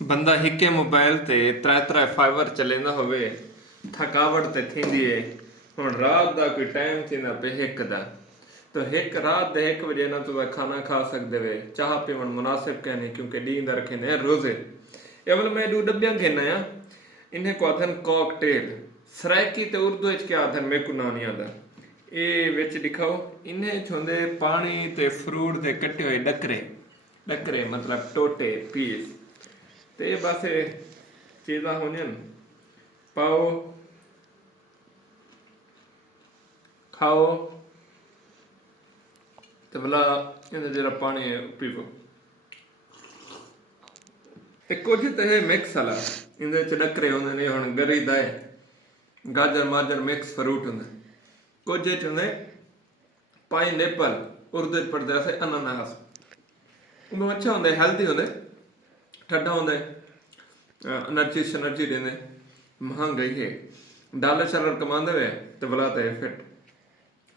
ਬੰਦਾ हिके मोबाइल ते त्रै त्रै फाइबर चलेंदा होवे थकावट ते थींदी है। हुण रात दा कोई टाइम थींदा पे हिक दा तो हिक रात दे 1 बजे ना तो खाना खा सकदे वे चाह पीवण मुनासिब कहनी क्योंकि नींद रखेंदे हैं रोजे ये वाला मैं 2 डब्बियां कहना या इन्हें को आथन कॉकटेल सराइकी ते उर्दू विच क्या आथन मेरे को ना नहीं आंदा ये विच दिखाओ इन्हें छोंदे पानी ते फ्रूट दे कट्टे हुए डकरे डकरे मतलब टोटे पीस ते बस चीज़ां होनियां पाओ खाओ ते भला इन्हें जरा पानी पीवो ते कुछ तो है मिक्स वाला इन्हें च डकरे होंदे ने हुण गरी दा है गाजर माजर मिक्स फ्रूट होंदे कुछ च होंदे पाइनएप्पल उर्दू च पढ़दे अस अनानास उन्हें अच्छा होंदे हेल्दी होंदे ठंडा होंदे एनर्जी देंदे महंगाई है डॉलर शलर कमांदे वे तो भला तो फिट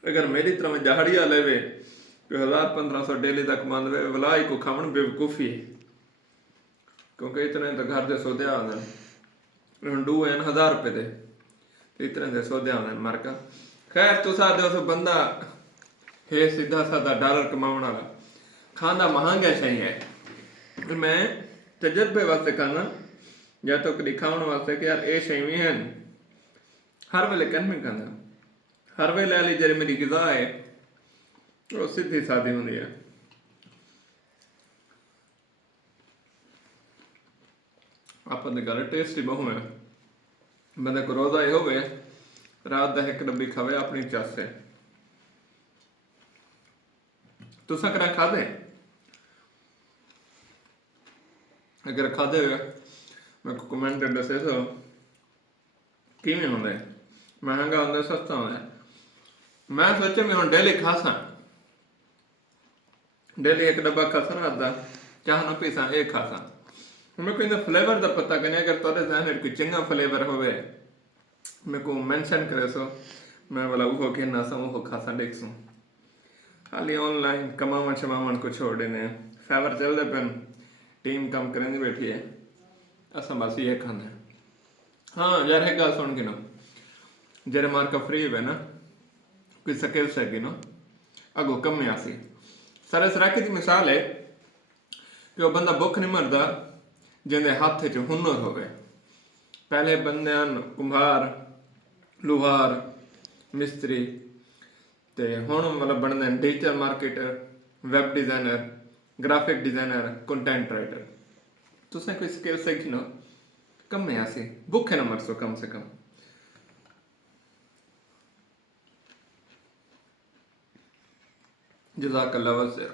अगर मेरी तरह में दिहाड़िया लेवे कोई 1000-1500 डेली तक कमांदे वे भला ही को खावन बेवकूफ़ी है क्योंकि इतने तो घर के सौदे आते हैं 2000 रुपये दे तो इतने के सौदे आते मार्का खैर तुसा दो बंदा है सीधा साधा डॉलर कमाने वाला खाना महंगा सही है मैं तजर्बे वास्ते खाना या तो कभी खाने वास्ते कि यार ये सही हैं हर वेले कन में खाना हर वेले वाली जी मेरी गिज़ा है वो सीधी सादी होंगी है आप गल टेस्टी बहु है बंदे को रोज़ा ये हो रात का 1 डब्बी खावे अपनी चस है तुसा करा खादे अगर खादे हो मैं कमेंट दसे सो किवें होंदे महंगा होंदा सस्ता होंदा मैं सोचे मैं हुण डेली खासा डेली 1 डब्बा खासा रात दा चाह ना पीसा ये खासा मैं कोई फ्लेवर का पता करने अगर तुहाडे ज़हन कोई चंगा फ्लेवर होवे मेरे को मेंशन करे सो मैं वाला वो कहना सा वो खासा देख सो खाली ऑनलाइन कमावन शमावन को छोड़ देने फेवर चलते पेन टीम काम करने बैठी है असा बस ये खाना हाँ यार है गल सुन के ना जेरे मार्का फ्री है ना कोई स्किल्स है ना अगो कम आसी सारे सराकी की मिसाल है कि वह बंदा भुख नहीं मरदा जिंदे हाथ च हुनर होवे पहले बंदे कुम्हार लुहार मिस्त्री ते हुण मतलब बनते digital marketer web designer graphic designer content writer तुसें कोई स्किल सीखी ना कम में आसी भुखे ना मरसो कम से कम जज़ाकल्लाह वज़ैर।